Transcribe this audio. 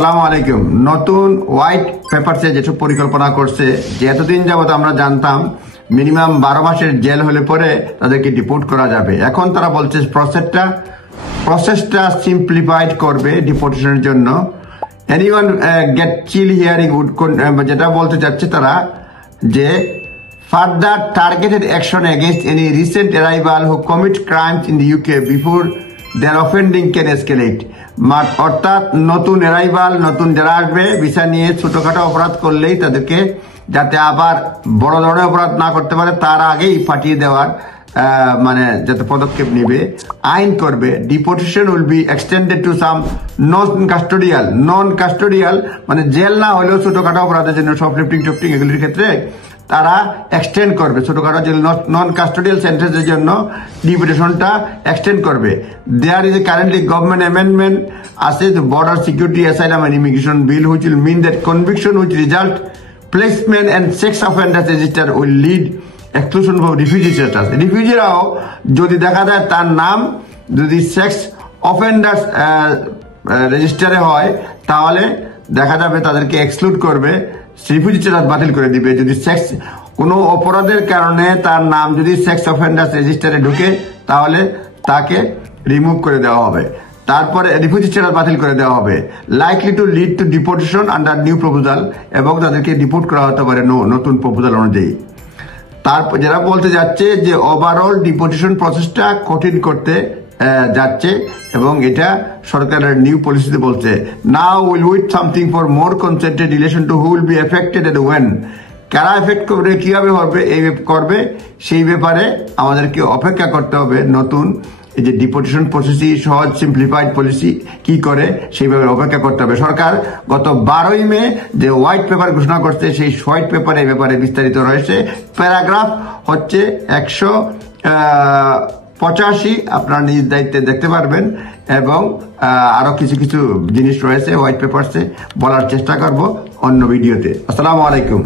আসসালামু আলাইকুম। নতুন হোয়াইট পেপারসে যেসব পরিকল্পনা করছে যে এতদিন যাবত আমরা জানতাম মিনিমাম 12 মাসের জেল হলে পরে তাদেরকে ডিপোর্ট করা যাবে। এখন তারা বলছে প্রসেসটা সিম্পলিফাইড করবে ডিপোর্টেশনের জন্য। Anyone get chill hearing would, যেটা বলতে চাচ্ছে তারা যে further targeted action against any recent arrival who commit crimes in the UK before their offending can escalate. অর্থাৎ নতুন অ্যারাইভাল, নতুন যারা আসবে ভিসা নিয়ে ছোটখাটো অপরাধ করলেই তাদেরকে যাতে আবার বড় ধরনের অপরাধ না করতে পারে তার আগেই পাঠিয়ে দেওয়ার মানে যাতে পদক্ষেপ নেবে, আইন করবে। Deportation will be extended to some non custodial মানে জেল না হলেও ছোটখাটো অপরাধের জন্য শপলিফটিং এগুলির ক্ষেত্রে তারা এক্সটেন্ড করবে। ছোটখাটো যে নন কাস্টোডিয়াল সেন্টেন্সের জন্য ডিপোর্টেশনটা এক্সটেন্ড করবে। There is a currently government amendment আছে border security asylum and immigration bill which will mean that conviction which result placement and sex offenders register will lead exclusion for refugee status. রিফিউজিরাও যদি দেখা যায় তার নাম যদি sex offenders রেজিস্টারে হয় তাহলে দেখা যাবে তাদেরকে এক্সক্লুড করবে, রিফিউজি স্ট্যাটাস বাতিল করে দিবে। যদি সেক্স কোনো অপরাধের কারণে তার নাম যদি সেক্স অফেন্ডার্স রেজিস্টারে ঢুকে তাহলে তাকে রিমুভ করে দেওয়া হবে, তারপরে রিফিউজি স্ট্যাটাস বাতিল করে দেওয়া হবে। Likely to lead to deportation under new proposal, এবং তাদেরকে ডিপোর্ট করা হতে পারে নতুন প্রপোজাল অনুযায়ী। তারপর যারা বলতে যাচ্ছে যে ওভারঅল ডিপোর্টেশন প্রসেসটা কঠিন করতে যাচ্ছে, এবং এটা সরকারের নিউ পলিসিতে বলছে now will with something for more concentrated relation to who will be affected and when. কারা এফেক্ট করবে, কিভাবে করবে সেই ব্যাপারে আমাদেরকে অপেক্ষা করতে হবে। নতুন এই যে ডিপোর্টেশন প্রসেসই সহজ সিম্পলিফাইড পলিসি কি করে সেইভাবে অপেক্ষা করতে হবে। সরকার গত 12ই মে যে হোয়াইট পেপার ঘোষণা করছে সেই হোয়াইট পেপারে এই ব্যাপারে বিস্তারিত রয়েছে। প্যারাগ্রাফ হচ্ছে 185, আপনারা নিজ দায়িত্বে দেখতে পারবেন, এবং আরো কিছু জিনিস রয়েছে হোয়াইট পেপারসে, বলার চেষ্টা করব অন্য ভিডিওতে। আসসালামু আলাইকুম।